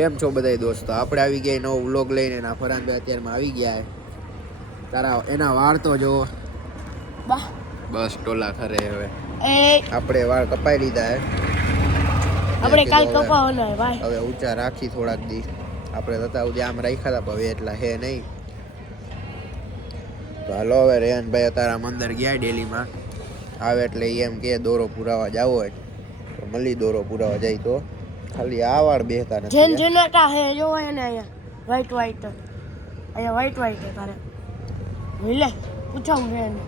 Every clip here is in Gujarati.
કેમ છો બધા દોસ્તો? આપણે આવી ગયા નવો વ્લોગ લઈને. ફરહાનભાઈ અત્યારમાં આવી ગયા. તારા એના વાળ તો જો બસ ટોલા ખરે. હવે આપણે વાળ કપાઈ લીધા આપણે કાલ કપાવવાના ભાઈ. હવે ઊંચા રાખી થોડાક દી. આપણે તથા ઉદ્યા આમ રાખ્યા હતા, હવે એટલા હે નહીં. તો હાલો હવે રેહાનભાઈ અત્યારે અંદર ગયા ડેલીમાં. આવે એટલે એમ કે દોરો પુરાવા જાવો હોય તો મળી દોરો પુરાવા જાય તો ખાલી આ વાળ બેહતા નથી. જેન જનટા હે જો એને અહીંયા વ્હાઈટ વ્હાઈટ અહીંયા વ્હાઈટ કરે લે પૂછાવું રે એને.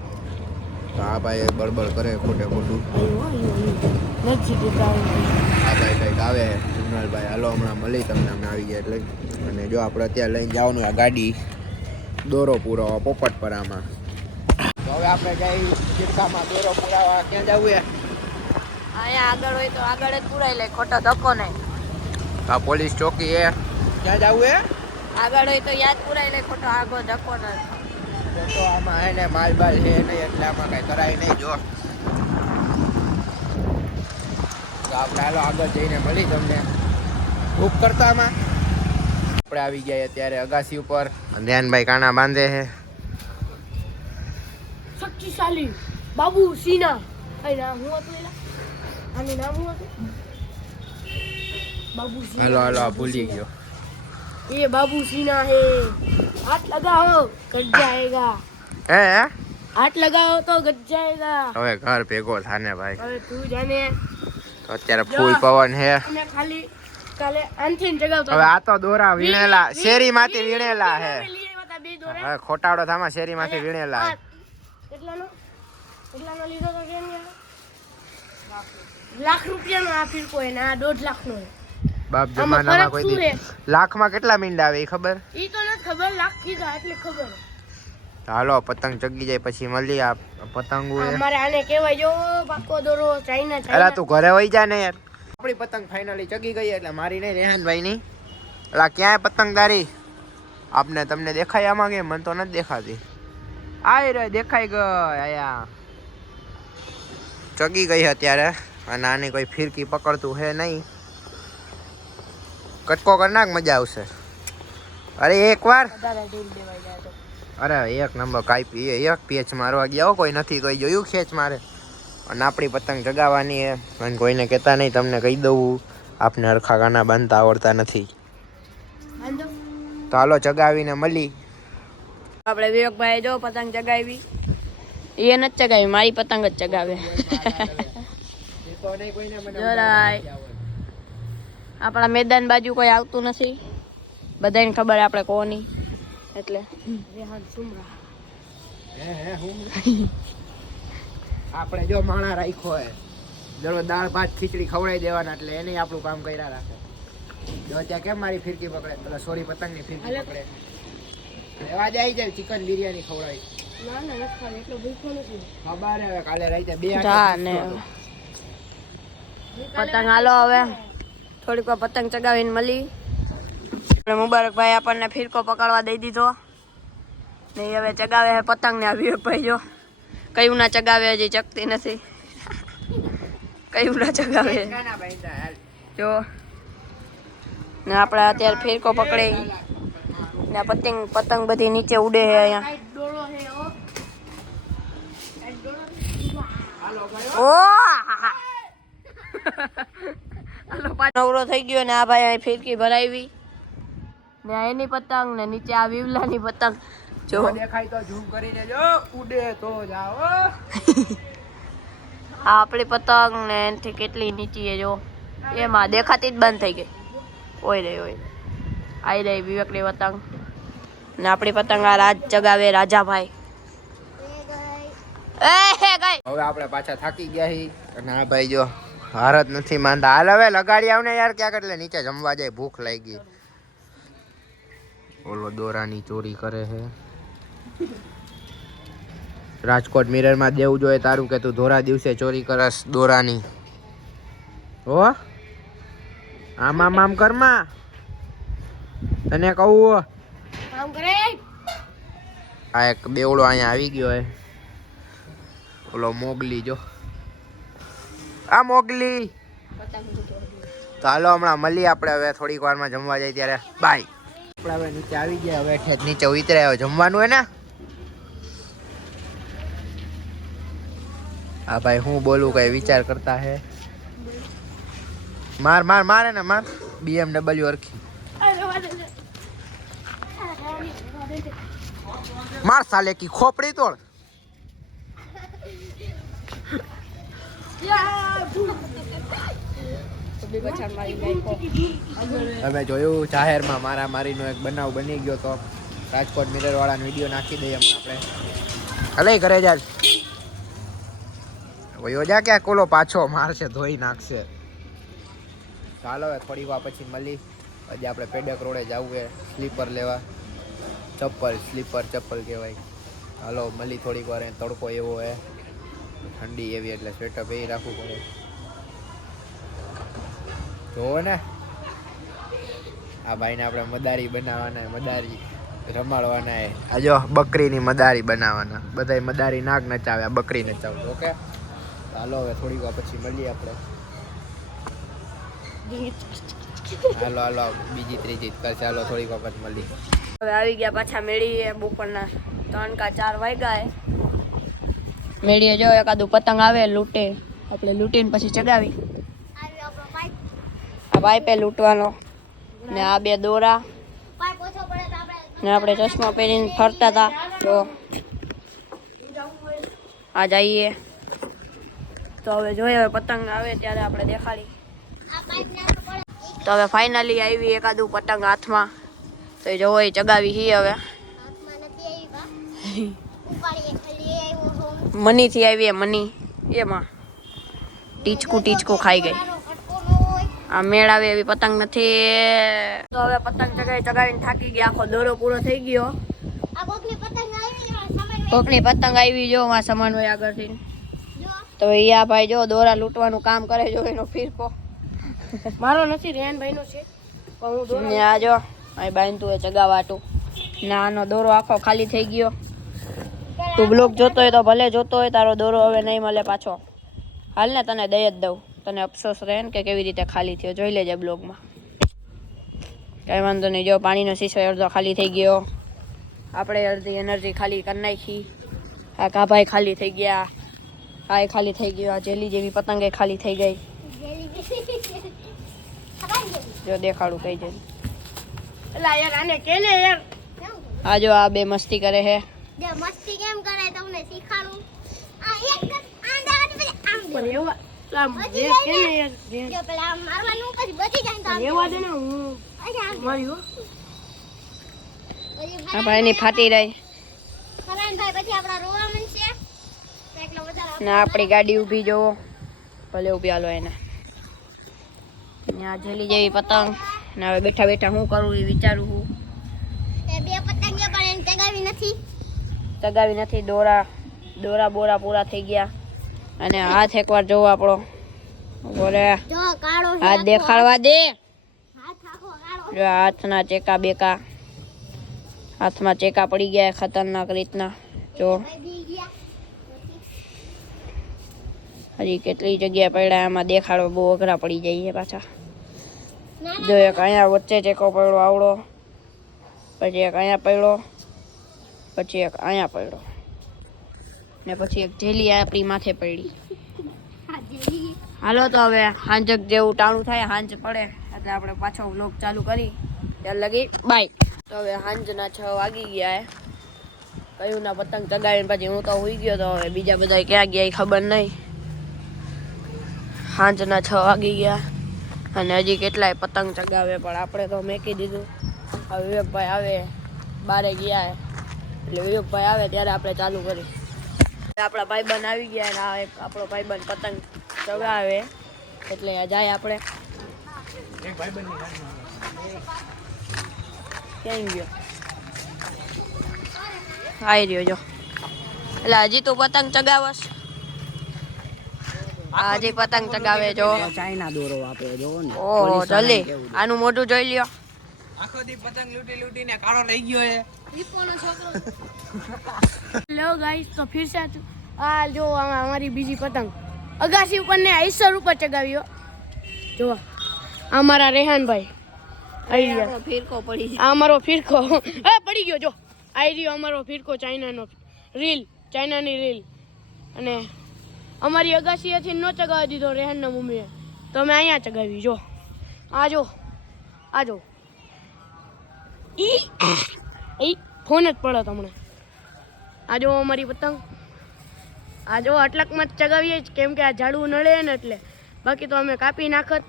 આ ભાઈ બળબડ કરે ખોટે ખોટું. નથી દેતા આ ભાઈ કંઈક આવે જુનાલભાઈ. હાલો હમણાં મળી તમને અમે આવી ગયા એટલે. અને જો આપણે અત્યારે લઈને જવાનું આ ગાડી દોરો પુરાવા પોપટપરામાં. તો હવે આપણે જઈ ચીડકામાં દોરો પુરાવા. ક્યાં જવું? અહીંયા આગળ હોય તો આગળ જ પુરાઈ લે, ખોટો ધક્કો નહીં. આ પોલીસ ચોકી હે. ક્યાં જવું? આગળ હોય તો યાદ પુરાઈ લે, ખોટો આગળ ધક્કો નહીં. તો આમાં હે ને માલબાલ છે નહીં એટલે આમાં કઈ કરાય નહીં. જો તો આપણે હાલો આગળ જઈને મળી તમને બુક કરતામાં. આપણે આવી ગયા અત્યારે અગાસી ઉપર. ધ્યાનભાઈ કાના બાંધે છે. શક્તિશાળી બાબુ સિન્હા. નામ હું હતું એલા? આનું નામ હું હતું? બાબુ સિન્હા. હાલો હાલો ભૂલી ગયો. ये बाबू सिन्हा है, हाथ लगाओ गट जाएगा. હે हाथ लगाओ तो गट जाएगा. હવે ઘર ભેગો થાને ભાઈ. હવે તું જાને તો અત્યારે ફૂલ પવન હે. અને ખાલી કાલે આનથી જગાવતો. હવે આ તો દોરા વીણેલા શેરીમાંથી વીણેલા હે. બે દોરા. હવે ખોટાડો થામાં શેરીમાંથી વીણેલા હે. કેટલાનો લીધો તો કેમ લાખ રૂપિયાનો આ ફીરકો હે ને આ 1.5 લાખનો હે. બાપ જમાનામાં કોઈ દી લાખમાં કેટલા મીંડા આવે એ ખબર? ઈ તો નથી ખબર, લાખ કીધા એટલે ખબર. હાલો પતંગ ચગી જાય પછી મળી. આ પતંગો અમારે આને કહેવાય જો પાકો દોરો ચાઇના. અલા તું ઘરે વઈ જા ને યાર. આપણી પતંગ ફાઇનલી ચગી ગઈ એટલે મારી નહીં રેહાનભાઈ ની. અલા ક્યાંય પતંગ તારી? આપને તમને દેખાય આમાં કે? મને તો નથી દેખાતી. આય રે દેખાઈ ગઈ. આયા ચગી ગઈ અત્યારે. અને આની કોઈ ફિરકી પકડતું હે નહીં. કટકો કર નાખ, મજા આવશે. અરે એક વાર અરે એક નંબર કાપી. એક પેચ મારવા ગયા કોઈ નથી તો જોયું ખેંચ મારે. અને આપણી પતંગ જગાવવાની હે. અને કોઈને કહેતા નહીં, તમને કહી દઉં આપને હરખા ગાના બાંધતા આવડતા નથી. તો હાલો ચગાવીને મળી. આપણે વિવેકભાઈ જો પતંગ ચગાવી. એ નથી ચગાવી, મારી પતંગ જ ચગાવે. આપણા મેદાન બાજુ કોઈ આવતું નથી, બધાને ખબર આપણે કોની એટલે. આપણે જો માણા રાખ્યો હે, દરરોજ દાળ ભાત ખીચડી ખવડાવી દેવાના એટલે એને આપણું કામ કર્યા રાખે. જો ત્યાં કેમ મારી ફિરકી પકડે? પેલા સોરી પતંગની ફિરકી પકડે. એવા જ આવી જાય ચિકન બિરયાની ખવડાવી. ખબર હવે કાલે રાતે 2 પતંગ. હાલો હવે થોડીક વાર પતંગ ચગાવીને મળી. મુબારકભાઈ આપણને ફિરકો પકડવા દઈ દીધો ને હવે ચગાવે છે પતંગ ને. આ વિવેકભાઈ જો કયું ના ચગાવે, હજી ચકતી નથી. કયું ના ચગાવે જો ને. આપણે અત્યારે ફિરકો પકડી ને પતંગ બધી નીચે ઉડે છે અહીંયા. નવરો થઈ ગયો ને આ ભાઈ અહીં ફિરકી ભરાવી ને એની પતંગ ને નીચે આ વિવલાની પતંગ જો દેખાય તો ઝૂમ કરીને જો ઉડે તો જાઓ. આ આપણી પતંગ ને એનાથી કેટલી નીચી જો એમાં દેખાતી જ બંધ થઈ ગઈ. ઓય રે આઈ રહી વિવેકની પતંગ ને આપણી પતંગ આ રાજ ચગાવે રાજાભાઈ. હવે આપણે પાછા થાકી ગયા હી. અને આ ભાઈ જો હાર જ નથી માનતા. હાલ હવે લગાડી આવને યાર ક્યાંક, એટલે નીચે જમવા જાય, ભૂખ લાગી. ઓલો દોરાની ચોરી કરે છે. રાજકોટ મિરર માં દેવું જોઈએ તારું કે તું ધોરા દિવસે ચોરી કરસ દોરાની. હો આમ કરમાં તને કહું. આ એક બેવડો અહીંયા આવી ગયો હે. ઓલો મોગલી જો. આ મોગલી તો હાલો હમણાં મળીએ આપણે હવે થોડીક વારમાં જમવા જઈએ ત્યારે બાય. આપણે હવે નીચે આવી ગયા, હવે ઠેઠ નીચે ઉતર્યા, જમવાનું હોય ને. હા ભાઈ હું બોલું કઈ વિચાર કરતા હે. માર માર મારે ને માર BMW અરખી માર સાલે કી ખોપડી તોડ. તમે જોયું જાહેરમાં મારામારીનો એક બનાવ બની ગયો તો રાજકોટ મિરર વાળાનો વિડીયો નાખી દઈએ આપણે. હલે ઘરે જા યોજા ક્યાં કોલો પાછો મારશે ધોઈ નાખશે. ચાલો હવે થોડી વાર પછી મળી. હજી આપણે પેડક રોડે જવું છે સ્લીપર લેવા, સ્લીપર ચપ્પલ કહેવાય. હાલો મળી થોડીક વાર. તડકો એવો હે, ઠંડી એવી એટલે સ્વેટર પહેરી રાખવું પડે. જોવો ને આ ભાઈને આપણે મદારી બનાવવાના, મદારી રમાડવાના. આ જો બકરીની મદારી બનાવવાના. બધા મદારી નાગ નચાવે, આ બકરી નચાવતો. ઓકે હાલો હવે થોડીક વાર પછી મળીએ આપણે. હાલો હાલો બીજી ત્રીજી કરશે. હાલો થોડીક વખત મળી. હવે આવી ગયા પાછા મેળીએ. બપોરના 3 કે 4 વાગ્યા. મેળીએ જો એકાદું પતંગ આવે લૂંટે, આપણે લૂંટીને પછી ચગાવી. આ પાઇપે લૂંટવાનો ને આ 2 દોરા ને આપણે ચશ્મા પહેરીને ફરતા હતા. તો આ જઈએ તો હવે જોઈએ હવે પતંગ આવે ત્યારે આપણે દેખાડી. તો હવે ફાઇનલી આવી એકાદું પતંગ હાથમાં. તો એ જોવો એ ચગાવી હી. હવે મનીથી આવી એ મની એમાં ટીચકું ખાઈ ગઈ. આ મેળ આવે એવી પતંગ નથી. તો હવે પતંગ ચગાવીને થાકી ગયા. આખો દોરો પૂરો થઈ ગયો. કોકની પતંગ આવી જો આ સામાન હોય આગળથી. તો યા ભાઈ જો દોરા લૂંટવાનું કામ કરે. જો એનો ફીરકો મારો નથી, રેનભાઈ નો છે. આ જો અહીં બાંધતું હોય ચગાવાટું. ના આનો દોરો આખો ખાલી થઈ ગયો. તું બ્લોગ જોતો હોય તો ભલે જોતો હોય, તારો દોરો હવે નહીં મળે પાછો. હાલ ને તને દઈ જ દઉં, તને અફસોસ રહે ને કે કેવી રીતે ખાલી થયો. જોઈ લેજે બ્લોગમાં. કઈ વાંધો નહીં. જો પાણીનો શીશો અડધો ખાલી થઈ ગયો. આપણે અડધી એનર્જી ખાલી કરી નાખી. આ કાભાઈ ખાલી થઈ ગયા. આ ખાલી થઈ ગયો. આ જેલી જેવી પતંગે ખાલી થઈ ગઈ. જો દેખાડું કઈ જઈ. આ જો આ 2 મસ્તી કરે છે. મસ્તી કેમ કરે તમને શીખાડું. આ એક આંડા પછી આમ દે. જો પેલા મારવાનું પછી બચી જાય તો લેવા દે ને હું માર્યો. આ ભાઈની ફાટી રહી. કરાનભાઈ પછી આપડા રોવા મનશે. એકલો વધારે ને આપણી ગાડી ઊભી જોવો. ભલે ઊભી હાલો એને. ને આ જેલી જેવી પતંગ. ને હવે બેઠા બેઠા શું કરું એ વિચારું છું. એ 2 પતંગિયા પણ એને ચગાવી નથી. દોરા બોરા પૂરા થઈ ગયા. અને હાથ એકવાર જોવો આપણો. બોલે જો કાળો હાથ દેખાડવા દે. હાથ આખો કાળો. જો હાથના ચેકા બેકા. હાથમાં ચેકા પડી ગયા ખતરનાક રીતના. જો બી ગયા. હજી કેટલી જગ્યા પડ્યા. એમાં દેખાડો બહુ અઘરા પડી જાય પાછા. જો એક અહીંયા વચ્ચે ચેકો પડ્યો આવડો, પછી એક અહીંયા પડ્યો, પછી એક અહીંયા પડ્યો, ને પછી એક જેલી આપણી માથે પડી. હાલો તો હવે હાંજક જેવું ટાણું થાય, હાંજ પડે એટલે આપણે પાછો વ્લોગ ચાલુ કરી. ત્યાં લગી બાય. તો હવે હાંજના 6 વાગી ગયા. કયું ના પતંગ ચગાવીને પછી હું તો સુઈ ગયો. તો હવે બીજા બધા ક્યાં ગયા એ ખબર નહીં. સાંજના 6 વાગી ગયા અને હજી કેટલાય પતંગ ચગાવે પણ આપણે તો મેકી દીધું. હવે વિવેકભાઈ આવે, બારે ગયા એટલે વિવેકભાઈ આવે ત્યારે આપણે ચાલુ કરી. આપણા ભાઈબંધ આવી ગયા અને આ એક આપણો ભાઈબંધ પતંગ ચગાવે એટલે જાય આપણે. ક્યાં ગયો? આવી રહ્યો જો. એટલે હજી તું પતંગ ચગાવસ? હજી પતંગ ચગાવે જો. ચાઇના દોરો વાપર્યો જો ને. ઓહો જલ્દી આનું મોઢું જોઈ લ્યો. આખો દી પતંગ લૂટીને કાળો થઈ ગયો છે. દીપોનો છોકરો. હેલો ગાઈસ, તો ફિર સે આ જો અમારી બીજી પતંગ અગાસી ઉપર ને આઈસર ઉપર ચગાવ્યો. જો આ મારા રેહાનભાઈ આઈ રહ્યા. ફિરકો પડી આ અમારો ફિરકો પડી ગયો જો. આઈ રહ્યો અમારો ફિરકો ચાઇનાની રીલ. અને અમારી અગાસીએથી ન ચગાવી દીધો રેહાનના મમ્મીએ, તો અમે અહીંયા ચગાવી. જો આ જો ઈ ફોન જ પડો તમને. આ જો અમારી પતંગ. આ જો આટલાકમાં જ ચગાવીએ જ, કેમ કે આ ઝાડવું નડે ને એટલે. બાકી તો અમે કાપી નાખત.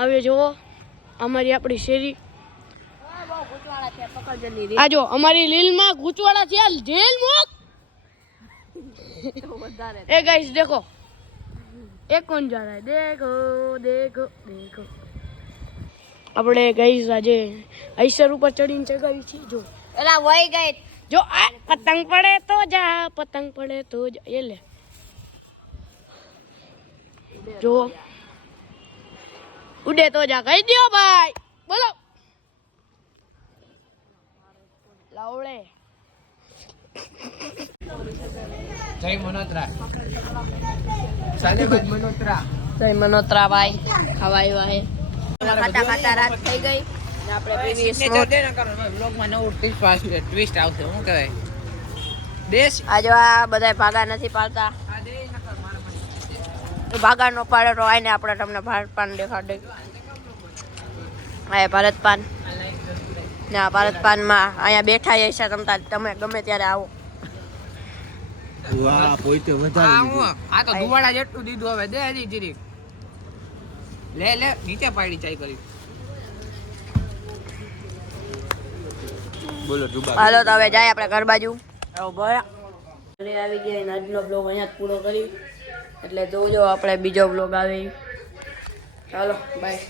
હવે જુઓ અમારી આપણી શેરી. આ જો અમારી લીલમાં ગૂંચવાડા છે. જેલ મોક ए गाइस देखो एक कौन जा रहा है, देखो આપણે ગાઈસ આજે આઈસર ઉપર ચડીને ચગાવી છે. જો એલા વહી ગઈ. જો આ પતંગ પડે તો જા, પતંગ પડે તો જા. એ લે જો ઉડે તો જા. કહી દો ભાઈ, બોલો લાવડે. જય મનોત્રા. સાલેબાદ મનોત્રા. જય મનોત્રા ભાઈ. ખવાય વાય ખાતા ખાતા રાત થઈ ગઈ ને આપણે પીવી સ્મૂથ. વ્લોગમાં નવું ટ્વિસ્ટ આવશે. શું કહેવાય? દેશ આ જો આ બધા ભાગા નથી પાડતા. ભાગા નો પાડે તો આઈને આપણે તમને ભારત પાન દેખાડે. આ ભારત પાન ને આ ભારત પાનમાં અહીંયા બેઠા છે. તમે ગમે ત્યારે આવો. વાહ પોઈતે વધારે આ તો દુવાડા જેટલું દીધું. હવે દે હજી જીરી લે નીચે પાડી ચાઈ કરી. બોલો જુબા. હાલો તો હવે જાય આપણે ઘર બાજુ. ઘરે આવી ગયા અને આજનો બ્લોગ અહીંયા જ પૂરો કરી. એટલે જોજો આપણે બીજો બ્લોગ આવે. ચાલો બાય.